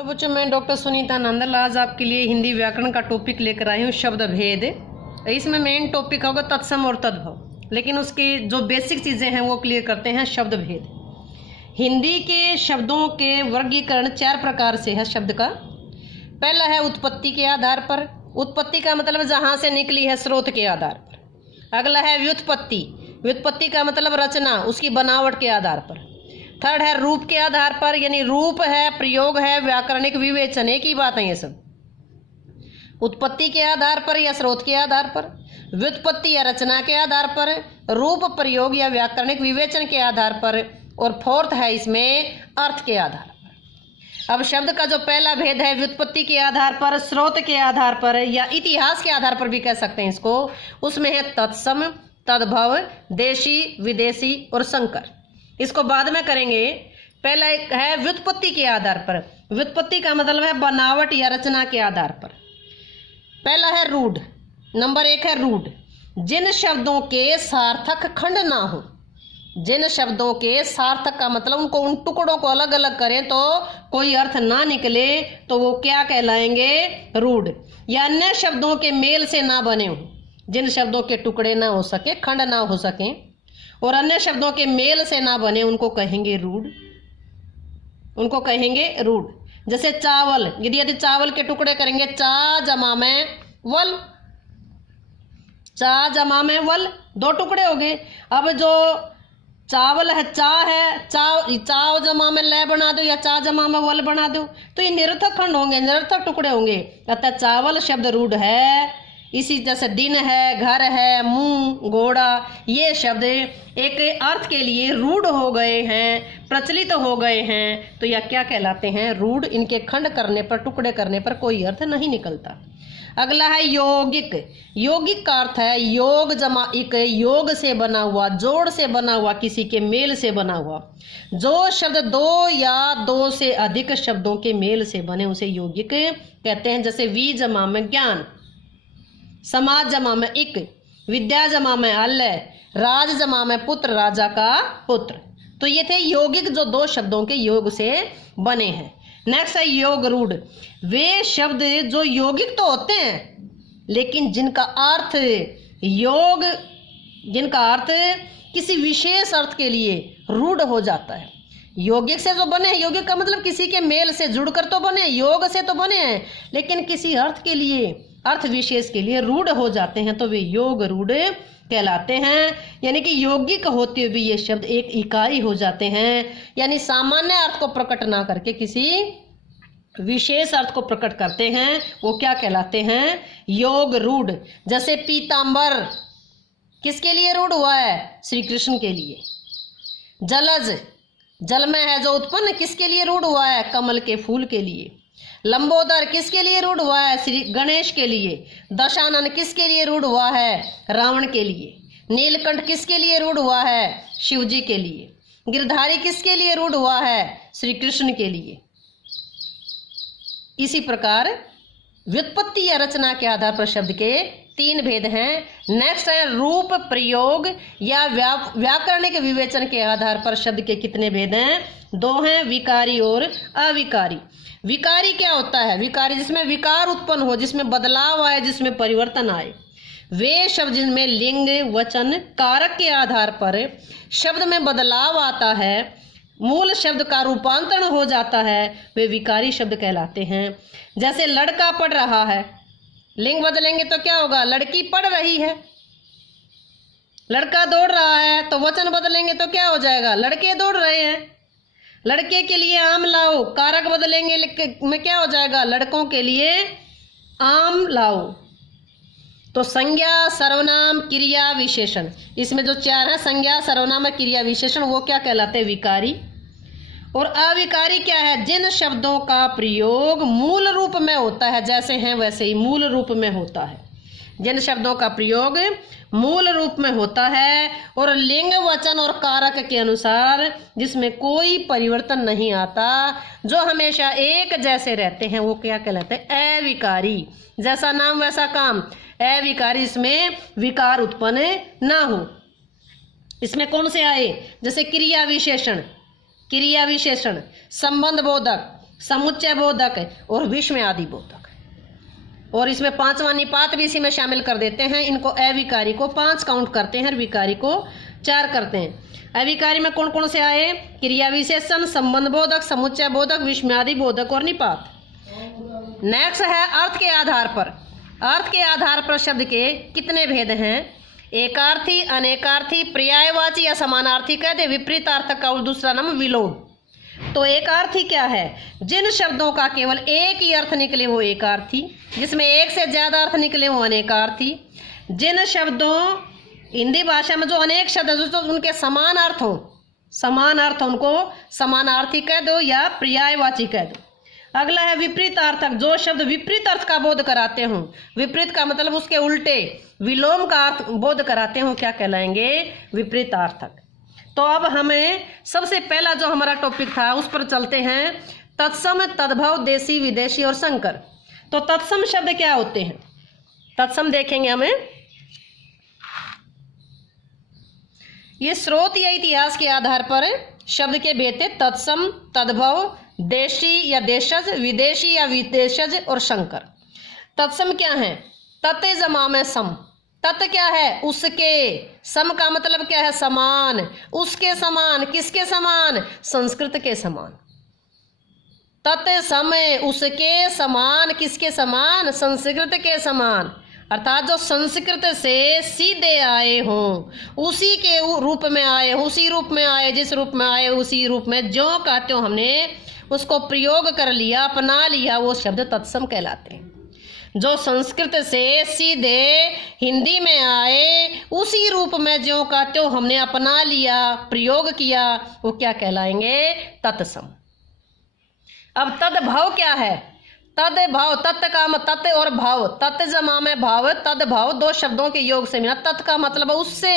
Hello बच्चों, मैं doctor Sunita Nandal आज आपके लिए हिंदी व्याकरण का टॉपिक लेकर आई हूँ, शब्द भेद। इसमें मेन टॉपिक होगा तत्सम और तद्भव, लेकिन उसकी जो बेसिक चीज़ें हैं वो क्लियर करते हैं। शब्द भेद हिंदी के शब्दों के वर्गीकरण 4 प्रकार से है। शब्द का पहला है उत्पत्ति के आधार पर। उत्पत्ति का मतलब जहाँ से निकली है, स्रोत के आधार पर। अगला है व्युत्पत्ति। व्युत्पत्ति का मतलब रचना, उसकी बनावट के आधार पर। थर्ड है रूप के आधार पर, यानी रूप है, प्रयोग है, व्याकरणिक विवेचन, एक ही बात है ये सब। उत्पत्ति के आधार पर या स्रोत के आधार पर, व्युत्पत्ति या रचना के आधार पर, रूप, प्रयोग या व्याकरणिक विवेचन के आधार पर, और फोर्थ है इसमें अर्थ के आधार पर। अब शब्द का जो पहला भेद है व्युत्पत्ति के आधार पर, स्रोत के आधार पर या इतिहास के आधार पर भी कह सकते हैं इसको, उसमें है तत्सम, तद्भव, देशी, विदेशी और संकर। इसको बाद में करेंगे। पहला एक है व्युत्पत्ति के आधार पर। व्युत्पत्ति का मतलब है बनावट या रचना के आधार पर। पहला है रूढ़। नंबर 1 है रूढ़। जिन शब्दों के सार्थक खंड ना हो, जिन शब्दों के सार्थक का मतलब उनको, उन टुकड़ों को अलग अलग करें तो कोई अर्थ ना निकले, तो वो क्या कहलाएंगे? रूढ़। या अन्य शब्दों के मेल से ना बने हो, जिन शब्दों के टुकड़े ना हो सके, खंड ना हो सके और अन्य शब्दों के मेल से ना बने, उनको कहेंगे रूढ़। उनको कहेंगे रूढ़। जैसे चावल, यदि चावल के टुकड़े करेंगे, चा जमा में वल, चा जमा में वल, 2 टुकड़े हो गए। अब जो चावल है, चा है, चाव जमा में ले बना दो या चा जमा में वल बना दो, तो ये निरर्थक खंड होंगे, निरर्थक टुकड़े होंगे। अतः चावल शब्द रूढ़ है। इसी जैसे दिन है, घर है, मुंह, घोड़ा, ये शब्द एक अर्थ के लिए रूढ़ हो गए हैं, प्रचलित हो गए हैं, तो यह क्या कहलाते हैं? रूढ़। इनके खंड करने पर, टुकड़े करने पर कोई अर्थ नहीं निकलता। अगला है यौगिक। यौगिक का अर्थ है योग जमा इक, योग से बना हुआ, जोड़ से बना हुआ, किसी के मेल से बना हुआ। जो शब्द 2 या 2 से अधिक शब्दों के मेल से बने उसे यौगिक कहते हैं। जैसे वी जमा में ज्ञान, समाज जमा में इक, विद्या जमा में अल्य, राज जमा में पुत्र, राजा का पुत्र। तो ये थे यौगिक, जो 2 शब्दों के योग से बने हैं। नेक्स्ट है योग रूढ़। वे शब्द जो यौगिक तो होते हैं, लेकिन जिनका अर्थ योग, जिनका अर्थ किसी विशेष अर्थ के लिए रूढ़ हो जाता है। यौगिक से जो बने हैं, यौगिक का मतलब किसी के मेल से जुड़कर तो बने, योग से तो बने हैं, लेकिन किसी अर्थ के लिए, अर्थ विशेष के लिए रूढ़ हो जाते हैं, तो वे योग रूढ़ कहलाते हैं। यानी कि यौगिक होते हुए ये शब्द एक इकाई हो जाते हैं, यानी सामान्य अर्थ को प्रकट ना करके किसी विशेष अर्थ को प्रकट करते हैं, वो क्या कहलाते हैं? योग रूढ़। जैसे पीतांबर किसके लिए रूढ़ हुआ है? श्री कृष्ण के लिए। जलज, जल में है जो उत्पन्न, किसके लिए रूढ़ हुआ है? कमल के फूल के लिए। लंबोदर किसके लिए रूढ़ हुआ है? श्री गणेश के लिए। दशानन किसके लिए रूढ़ हुआ है? रावण के लिए। नीलकंठ किसके लिए रूढ़ हुआ है? शिव जी के लिए। गिरधारी किसके लिए रूढ़ हुआ है? श्री कृष्ण के लिए। इसी प्रकार व्युत्पत्ति या रचना के आधार पर शब्द के 3 भेद हैं। नेक्स्ट है रूप, प्रयोग या व्याकरणिक विवेचन के आधार पर शब्द के कितने भेद हैं? 2 हैं, विकारी और अविकारी। विकारी क्या होता है? विकारी जिसमें विकार उत्पन्न हो, जिसमें बदलाव आए, जिसमें परिवर्तन आए। वे शब्द जिनमें लिंग, वचन, कारक के आधार पर शब्द में बदलाव आता है, मूल शब्द का रूपांतरण हो जाता है, वे विकारी शब्द कहलाते हैं। जैसे लड़का पढ़ रहा है, लिंग बदलेंगे तो क्या होगा? लड़की पढ़ रही है। लड़का दौड़ रहा है, तो वचन बदलेंगे तो क्या हो जाएगा? लड़के दौड़ रहे हैं। लड़के के लिए आम लाओ, कारक बदलेंगे में क्या हो जाएगा? लड़कों के लिए आम लाओ। तो संज्ञा, सर्वनाम, क्रिया, विशेषण, इसमें जो 4 है, संज्ञा, सर्वनाम, क्रिया, विशेषण, वो क्या कहलाते हैं? विकारी। और अविकारी क्या है? जिन शब्दों का प्रयोग मूल रूप में होता है, जैसे हैं वैसे ही मूल रूप में होता है। जिन शब्दों का प्रयोग मूल रूप में होता है और लिंग, वचन और कारक के अनुसार जिसमें कोई परिवर्तन नहीं आता, जो हमेशा एक जैसे रहते हैं, वो क्या कहलाते हैं? अविकारी। जैसा नाम वैसा काम, अविकारी, इसमें विकार उत्पन्न ना हो। इसमें कौन से आए? जैसे क्रिया विशेषण, क्रिया विशेषण, संबंध बोधक, समुच्चय बोधक और विस्मयादि बोधक। और इसमें पांचवा निपात भी इसी में शामिल कर देते हैं। इनको अविकारी को 5 काउंट करते हैं और विकारी को 4 करते हैं। अविकारी में कौन कौन से आए? क्रिया विशेषण, संबंध बोधक, समुच्चय बोधक, विस्मयादि बोधक और निपात। नेक्स्ट है अर्थ के आधार पर। अर्थ के आधार पर शब्द के कितने भेद हैं? एकार्थी, अनेकार्थी, पर्यायवाची या समानार्थी कह दे, विपरीतार्थक का दूसरा नाम विलोम। तो एकार्थी क्या है? जिन शब्दों का केवल एक ही अर्थ निकले वो एकार्थी, जिसमें एक से ज्यादा अर्थ निकले वो अनेकार्थी। जिन शब्दों हिंदी भाषा में जो अनेक शब्द है तो उनके समान अर्थ हो, समान अर्थ उनको समानार्थी कह दो या पर्यायवाची कह दो। अगला है विपरीतार्थक, जो शब्द विपरीत अर्थ का बोध कराते हों, विपरीत का मतलब उसके उल्टे, विलोम का अर्थ बोध कराते हों, क्या कहलाएंगे? विपरीतार्थक। तो अब हमें सबसे पहला जो हमारा टॉपिक था उस पर चलते हैं, तत्सम, तद्भव, देशी, विदेशी और संकर। तो तत्सम शब्द क्या होते हैं? तत्सम देखेंगे हमें। ये स्रोत या इतिहास के आधार पर शब्द के भेद थे तत्सम, तद्भव, देशी या देशज, विदेशी या विदेशज और संकर। तत्सम क्या है? तत् जमा में सम। तत् क्या है? उसके। सम का मतलब क्या है? समान। उसके समान। किसके समान? संस्कृत के समान। तत् समय, उसके समान। किसके समान? संस्कृत के समान। अर्थात जो संस्कृत से सीधे आए हों, उसी के रूप में आए, उसी रूप में आए, जिस रूप में आए उसी रूप में ज्यों का त्यों हमने उसको प्रयोग कर लिया, अपना लिया, वो शब्द तत्सम कहलाते हैं। जो संस्कृत से सीधे हिंदी में आए, उसी रूप में ज्यों का त्यों हमने अपना लिया, प्रयोग किया, वो क्या कहलाएंगे? तत्सम। अब तद्भाव क्या है? तद्भाव, तत् का तत् और भाव, तत् जमा में भाव, तद्भाव 2 शब्दों के योग से मिला। तत् का मतलब उससे,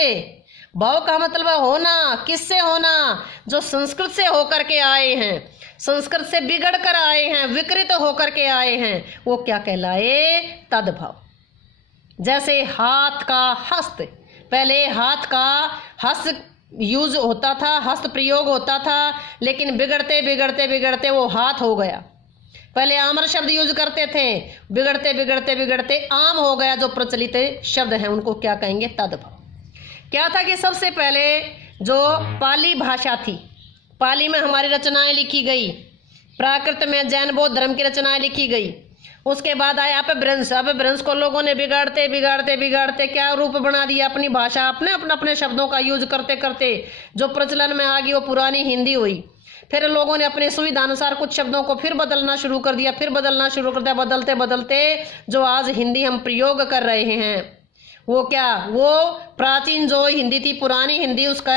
भाव का मतलब होना। किससे होना? जो संस्कृत से होकर के आए हैं, संस्कृत से बिगड़ कर आए हैं, विकृत होकर के आए हैं, वो क्या कहलाए? तद्भाव। जैसे हाथ का हस्त, पहले हाथ का हस्त यूज होता था, हस्त प्रयोग होता था, लेकिन बिगड़ते बिगड़ते बिगड़ते वो हाथ हो गया। पहले आम्र शब्द यूज करते थे, बिगड़ते बिगड़ते बिगड़ते आम हो गया। जो प्रचलित शब्द हैं उनको क्या कहेंगे? तद्भाव। क्या था कि सबसे पहले जो पाली भाषा थी, पाली में हमारी रचनाएं लिखी गई, प्राकृत में जैन बौद्ध धर्म की रचनाएं लिखी गई। उसके बाद आया अपभ्रंश। अपभ्रंश को लोगों ने बिगाड़ते बिगाड़ते बिगाड़ते क्या रूप बना दिया? अपनी भाषा, अपने अपने शब्दों का यूज करते करते जो प्रचलन में आ गई वो पुरानी हिंदी हुई। फिर लोगों ने अपने सुविधा अनुसार कुछ शब्दों को फिर बदलना शुरू कर दिया, फिर बदलना शुरू कर दिया। बदलते बदलते जो आज हिंदी हम प्रयोग कर रहे हैं वो क्या? वो प्राचीन जो हिंदी थी, पुरानी हिंदी, उसका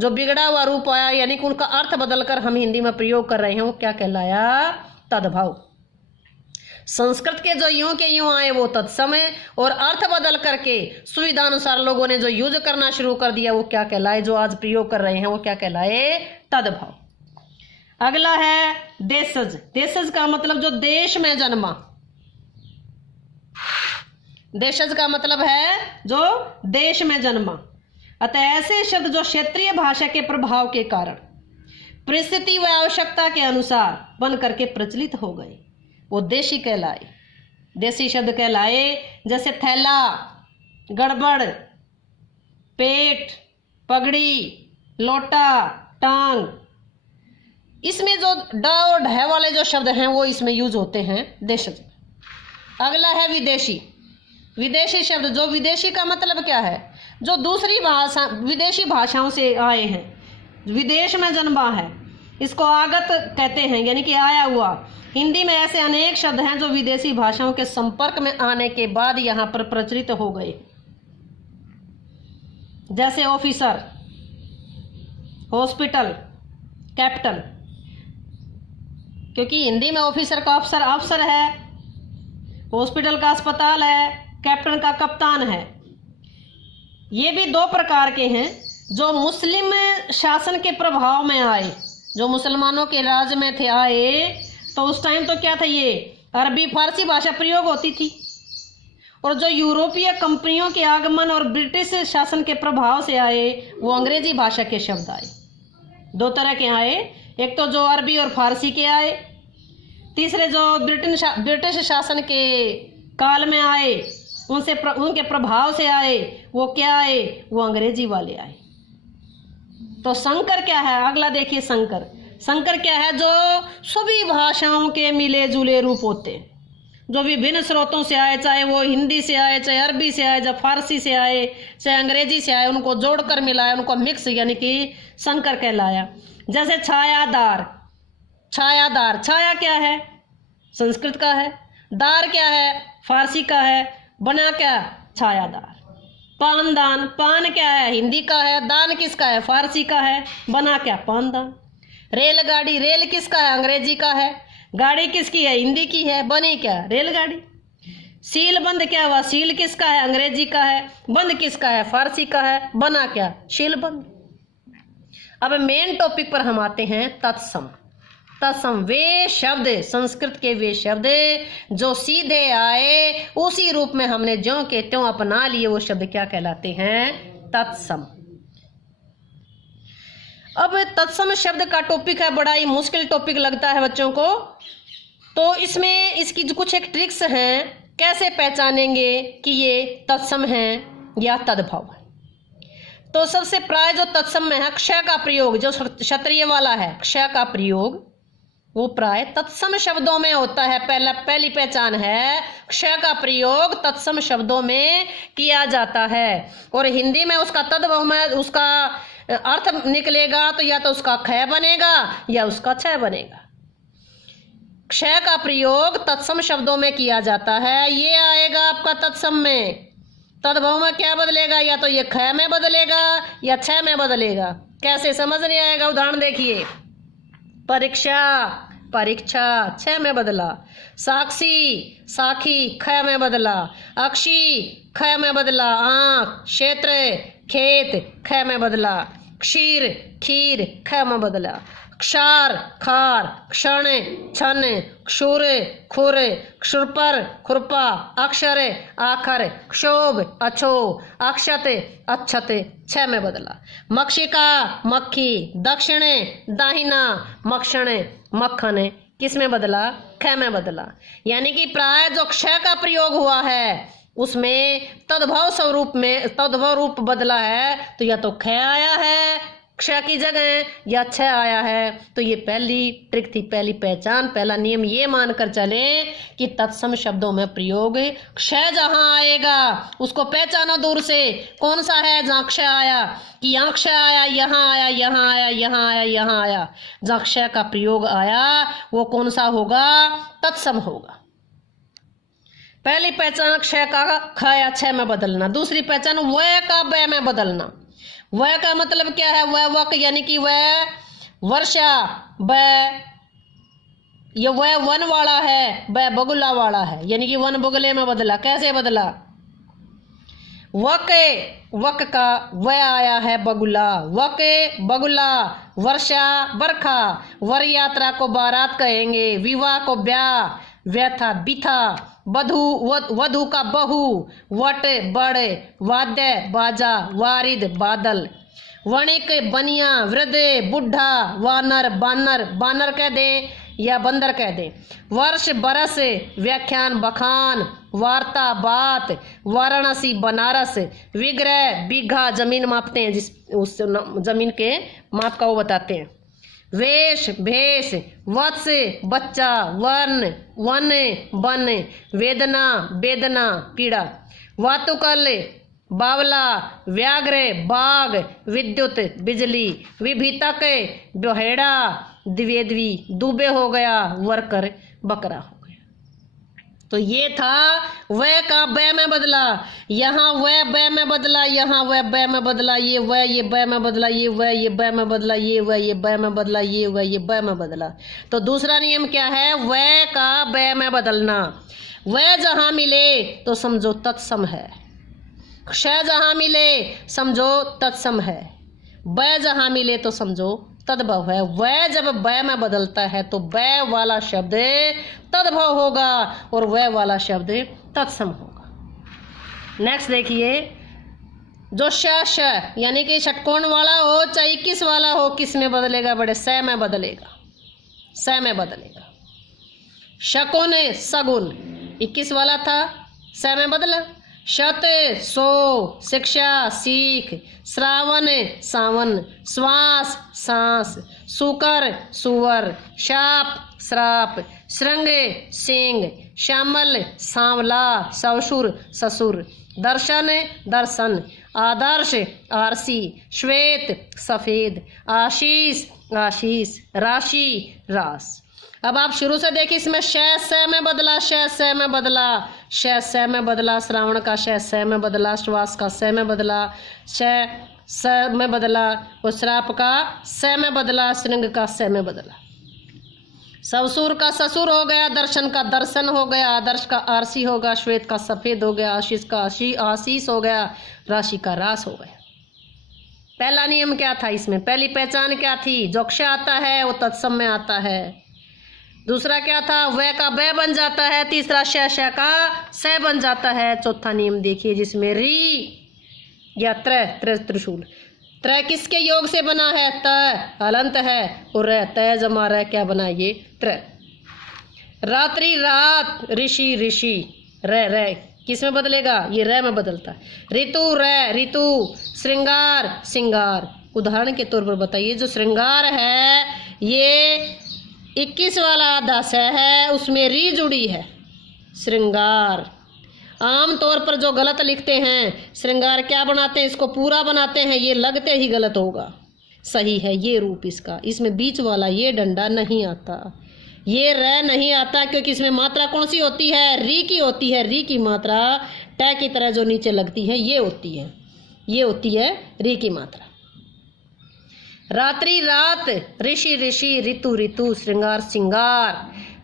जो बिगड़ा हुआ रूप आया, यानी कि उनका अर्थ बदलकर हम हिंदी में प्रयोग कर रहे हैं, वो क्या कहलाया? तद्भाव। संस्कृत के जो यूं के यूं आए वो तत्सम है, और अर्थ बदल करके सुविधा अनुसार लोगों ने जो यूज करना शुरू कर दिया वो क्या कहलाए? जो आज प्रयोग कर रहे हैं वो क्या कहलाए? तद्भाव। अगला है देशज। देशज का मतलब जो देश में जन्मा। देशज का मतलब है जो देश में जन्मा। अतः ऐसे शब्द जो क्षेत्रीय भाषा के प्रभाव के कारण परिस्थिति व आवश्यकता के अनुसार बन करके प्रचलित हो गए, वो देशी कहलाए, देसी शब्द कहलाए। जैसे थैला, गड़बड़, पेट, पगड़ी, लोटा, टांग। इसमें जो ड और ढ वाले जो शब्द हैं वो इसमें यूज होते हैं देशज। अगला है विदेशी। विदेशी शब्द, जो विदेशी का मतलब क्या है? जो दूसरी भाषा, विदेशी भाषाओं से आए हैं, विदेश में जन्मा है, इसको आगत कहते हैं, यानी कि आया हुआ। हिंदी में ऐसे अनेक शब्द हैं जो विदेशी भाषाओं के संपर्क में आने के बाद यहाँ पर प्रचलित हो गए। जैसे ऑफिसर, हॉस्पिटल, कैपिटल, क्योंकि हिंदी में ऑफिसर का अफसर है, हॉस्पिटल का अस्पताल है, कैप्टन का कप्तान है। ये भी 2 प्रकार के हैं जो मुस्लिम शासन के प्रभाव में आए, जो मुसलमानों के राज में थे आए, तो उस टाइम तो क्या था, ये अरबी फारसी भाषा प्रयोग होती थी। और जो यूरोपीय कंपनियों के आगमन और ब्रिटिश शासन के प्रभाव से आए वो अंग्रेजी भाषा के शब्द आए। 2 तरह के आए, एक तो जो अरबी और फारसी के आए, तीसरे जो ब्रिटिश शासन के काल में आए, उनके प्रभाव से आए, वो क्या आए? वो अंग्रेजी वाले आए। तो संकर क्या है? अगला देखिए संकर क्या है? जो सभी भाषाओं के मिले जुले रूप होते हैं, जो विभिन्न स्रोतों से आए, चाहे वो हिंदी से आए, चाहे अरबी से आए, चाहे फारसी से आए, चाहे अंग्रेजी से आए, उनको जोड़कर मिलाया, उनको मिक्स, यानी कि संकर कहलाया। जैसे छायादार, छाया क्या है? संस्कृत का है। दार क्या है? फारसी का है। बना क्या? छायादार। पानदान, पान क्या है? हिंदी का है। दान किसका है? फारसी का है। बना क्या? पानदान। रेलगाड़ी, रेल किसका है? अंग्रेजी का है। गाड़ी किसकी है? हिंदी की है। बनी क्या? रेलगाड़ी। सीलबंद क्या हुआ? सील किसका है? अंग्रेजी का है। बंद किसका है? फारसी का है। बना क्या? शीलबंद। अब मेन टॉपिक पर हम आते हैं, तत्सम। तत्सम वे शब्द, संस्कृत के वे शब्द जो सीधे आए, उसी रूप में हमने ज्यों के त्यों अपना लिए, वो शब्द क्या कहलाते हैं? तत्सम। अब तत्सम शब्द का टॉपिक है, बड़ा ही मुश्किल टॉपिक लगता है बच्चों को। तो इसमें इसकी जो कुछ एक ट्रिक्स हैं, कैसे पहचानेंगे कि ये तत्सम है या तद्भव है। तो सबसे प्राय जो तत्सम में है, क्षय का प्रयोग, जो क्षत्रिय वाला है, क्षय का प्रयोग वो प्राय तत्सम शब्दों में होता है। पहली पहचान है, क्षय का प्रयोग तत्सम शब्दों में किया जाता है। और हिंदी में उसका तद्भव में उसका अर्थ निकलेगा तो या तो उसका क्षय बनेगा या उसका क्षय बनेगा। क्षय का प्रयोग तत्सम शब्दों में किया जाता है, ये आएगा आपका तत्सम में। तद्भव में क्या बदलेगा? या तो ये क्षय में बदलेगा या क्षय में बदलेगा। कैसे? समझ नहीं आएगा। उदाहरण देखिए, परीक्षा, परीक्षा क्षय में बदला। साक्षी, साखी क्षय में बदला। अक्षी क्षय में बदला। आँख, क्षेत्र, खेत क्षय में बदला। क्षीर, खीर क्षय में बदला। क्षार, खार, क्षण, छन, क्षुर, खुर, क्षुरपर, खुरपा, अक्षर, आखर, क्षोभ, अछो, अक्षत, अच्छत क्षय में बदला। मक्षिका, मक्खी, दक्षिण, दाहिना, मक्षण, मक्खन किस में बदला? क्षय में बदला। यानी कि प्राय जो क्षय का प्रयोग हुआ है उसमें तद्भव स्वरूप में तद्भव रूप बदला है, तो या तो क्षय आया है क्षय की जगह या क्षय आया है। तो ये पहली ट्रिक थी, पहली पहचान, पहला नियम ये मानकर चले कि तत्सम शब्दों में प्रयोग क्षय जहां आएगा उसको पहचानो दूर से, कौन सा है जहां क्षय आया, कि यहाँ क्षय आया, यहाँ आया, यहाँ आया, यहाँ आया, यहाँ आया। जहां क्षय का प्रयोग आया वो कौन सा होगा? तत्सम होगा। पहली पहचान क्षय का ख या क्षय में बदलना। दूसरी पहचान वह का व में बदलना। वह का मतलब क्या है? वह वक, यानी कि वह वर्षा, वह ये वह वन वाला है, वह बगुला वाला है, यानी कि वन बगुले में बदला। कैसे बदला? वक, वक का वह आया है बगुला। वक बगुला, वर्षा बरखा, वर यात्रा को बारात कहेंगे, विवाह को ब्याह, व्यथा बिथा, वधु का बहू, वट बड़, वाद्य बाजा, वारिद बादल, वणिक बनिया, वृद्ध बुढ़ा, वानर बानर, बानर कह दे या बंदर कह दे, वर्ष बरस, व्याख्यान बखान, वार्ता बात, वाराणसी बनारस, विग्रह बीघा, जमीन मापते हैं, जिस उस जमीन के माप का वो बताते हैं। वेश भेष, वत्स बच्चा, वर्ण वन वन, वेदना बेदना पीड़ा, वातुकल बावला, व्याघ्र बाघ, विद्युत बिजली, विभितक बहेड़ा, द्विवेदी डूबे हो गया, वर्कर बकरा हो गया। तो ये था वह का ब में बदला, यहाँ वह ब में बदला, यहाँ वह ब में बदला, ये वह ये ब में बदला, ये वह ये ब में बदला, ये वह ये ब में बदला, ये वह ये ब में बदला। तो दूसरा नियम क्या है? वह का ब में बदलना। वह जहाँ मिले तो समझो तत्सम है, क्षय जहाँ मिले समझो तत्सम है, ब जहाँ मिले तो समझो तद्भव है। वह जब ब में बदलता है तो ब वाला शब्द तद्भव होगा और वह वाला शब्द तत्सम होगा। नेक्स्ट देखिए, जो श यानी कि षटकोण वाला हो चाहे 21 वाला हो, किस में बदलेगा? बड़े स में बदलेगा, स में बदलेगा। शकुन सगुन 21 वाला था, स में बदला। शत सो शिक्षा सीख, श्रावण सावन, श्वास सांस, सुकर सुअर, शाप श्राप, श्रृंग सिंह, श्यामल सांवला, ससुर ससुर, दर्शन दर्शन, आदर्श आरसी, श्वेत सफेद, आशीष आशीष, राशि रास। अब आप शुरू से देखिए, इसमें शय से में बदला, शय से में बदला, शय से में बदला, श्रावण का शय से में बदला, श्वास का से में बदला, शय स में बदला, और श्राप का से में बदला, श्रृंग का से में बदला। ससुर का ससुर हो गया, दर्शन का दर्शन हो गया, आदर्श का आरसी होगा, श्वेत का सफेद हो गया, आशीष का आशीष हो गया, राशि का रास हो गया। पहला नियम क्या था इसमें, पहली पहचान क्या थी, जो क्ष आता है वो तत्सम में आता है। दूसरा क्या था, वह का बै बन जाता है। तीसरा श का स बन जाता है। चौथा नियम देखिए जिसमें री या त्रिशूल, त्र किसके योग से बना है, त हलंत है, और त जमा रह क्या बना, ये त्र। रात्रि रात, ऋषि ऋषि, र किस में बदलेगा, ये र में बदलता है। ऋतु ऋतु, श्रृंगार सिंगार। उदाहरण के तौर पर बताइए, जो श्रृंगार है ये 21 वाला आधा स है, उसमें री जुड़ी है, श्रृंगार। आम तौर पर जो गलत लिखते हैं, श्रृंगार क्या बनाते हैं, इसको पूरा बनाते हैं, ये लगते ही गलत होगा। सही है ये रूप इसका, इसमें बीच वाला ये डंडा नहीं आता, ये र नहीं आता, क्योंकि इसमें मात्रा कौन सी होती है, री की होती है। री की मात्रा ट की तरह जो नीचे लगती है ये होती है, ये होती है री की मात्रा। रात्रि रात, ऋषि ऋषि, ऋतु ऋतु, श्रृंगार सिंगार।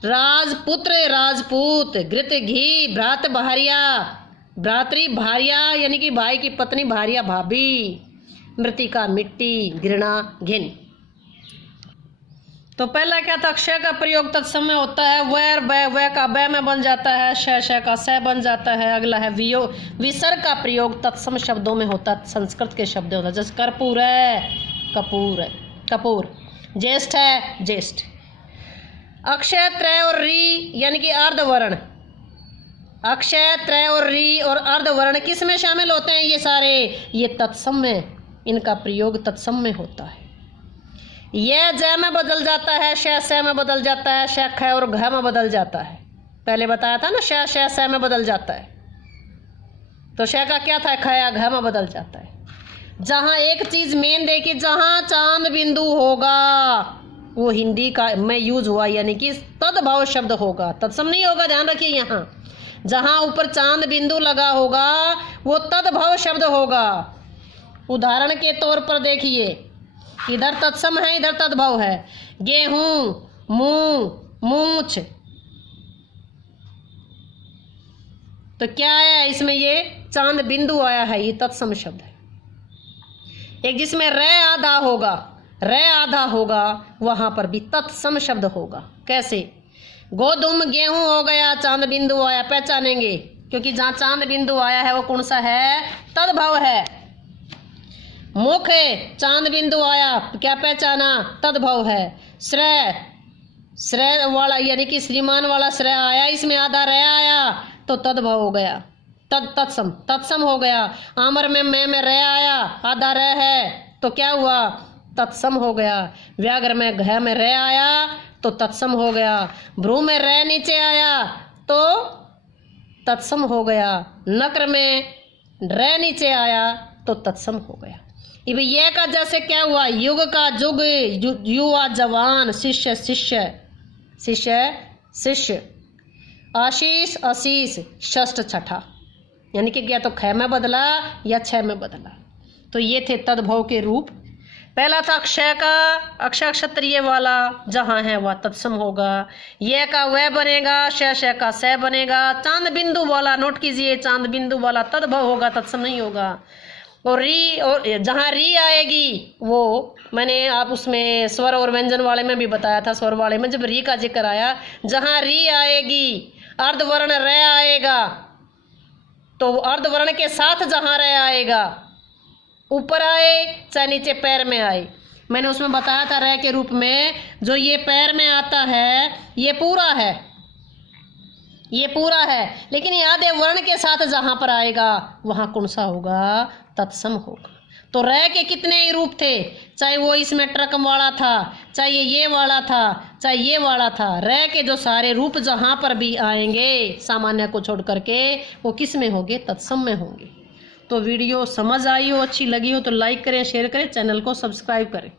राजपुत्र राजपूत, घृत घी, भ्रात भारिया, भ्रातृ भारिया यानी कि भाई की पत्नी, भारिया भाभी। मृतिका मिट्टी, घृणा घिन। तो पहला क्या था, क्षय का प्रयोग तत्सम में होता है, वह का बै में बन जाता है, श का स बन जाता है। अगला है विसर्ग का प्रयोग तत्सम शब्दों में होता है, संस्कृत के शब्द होता है, जैसे कर्पूर है कपूर है, कपूर। ज्येष्ठ है ज्येष्ठ। अक्षय त्रय और री यानी कि अर्धवर्ण, अक्षय त्रय और री और अर्धवर्ण किस में शामिल होते हैं, ये सारे ये तत्सम में, इनका प्रयोग तत्सम में होता है। यह ज में बदल जाता है, श से में बदल जाता है, श ख और घ में बदल जाता है। पहले बताया था ना, श से में बदल जाता है, तो श का क्या था, ख या घ में बदल जाता है। जहाँ एक चीज मेन देखिए, जहाँ चांद बिंदु होगा वो हिंदी का में यूज हुआ, यानी कि तद्भाव शब्द होगा, तत्सम नहीं होगा, ध्यान रखिए। यहाँ जहाँ ऊपर चांद बिंदु लगा होगा वो तद्भाव शब्द होगा। उदाहरण के तौर पर देखिए, इधर तत्सम है, इधर तद्भाव है। गेहूं, मूंग, मूछ, तो क्या है इसमें, ये चांद बिंदु आया है, ये तत्सम शब्द है। एक जिसमें र आधा होगा, र आधा होगा, वहां पर भी तत्सम शब्द होगा। कैसे, गोधुम गेहूं हो गया, चांद बिंदु आया, पहचानेंगे, क्योंकि जहां चांद बिंदु आया है वो कौन सा है, तद्भाव है। मुख चांद बिंदु आया, क्या पहचाना, तद्भाव है। श्रेय, श्रेय वाला यानी कि श्रीमान वाला श्रेय आया, इसमें आधा र आया तो तद्भाव हो गया, तत्सम, तत्सम हो गया। आमर में र आया, आधा र है तो क्या हुआ, तत्सम हो गया। व्याघ्र में घ में र आया तो तत्सम हो गया। भ्रू में र नीचे आया तो तत्सम हो गया। नक्र में र नीचे आया तो तत्सम हो गया। ये का जैसे क्या हुआ, युग का जुग, युवा जवान, शिष्य शिष्य, शिष्य शिष्य, आशीष आशीष, षष्ठ छठा, यानी कि क्या तो ख में बदला या छ में बदला। तो ये थे तद्भव के रूप। पहला था क्षय का, अक्षय क्षत्रिय वाला, जहाँ है वह तत्सम होगा। यह का वह बनेगा, श का स बनेगा। चांद बिंदु वाला, नोट कीजिए, चांद बिंदु वाला तद्भव होगा, तत्सम नहीं होगा। और री, और जहाँ री आएगी वो मैंने आप उसमें स्वर और व्यंजन वाले में भी बताया था। स्वर वाले में जब री का जिक्र आया, जहाँ री आएगी अर्धवर्ण र आएगा, तो अर्धवर्ण के साथ जहाँ र आएगा, ऊपर आए चाहे नीचे पैर में आए, मैंने उसमें बताया था र के रूप में, जो ये पैर में आता है ये पूरा है, ये पूरा है, लेकिन याद है वर्ण के साथ जहां पर आएगा वहां कौन सा होगा, तत्सम होगा। तो रह के कितने ही रूप थे, चाहे वो इसमें ट्रक वाला था, चाहे ये वाला था, चाहे ये वाला था, रह के जो सारे रूप जहां पर भी आएंगे सामान्य को छोड़ करके वो किस में होंगे, तत्सम में होंगे। तो वीडियो समझ आई हो, अच्छी लगी हो तो लाइक करें, शेयर करें, चैनल को सब्सक्राइब करें।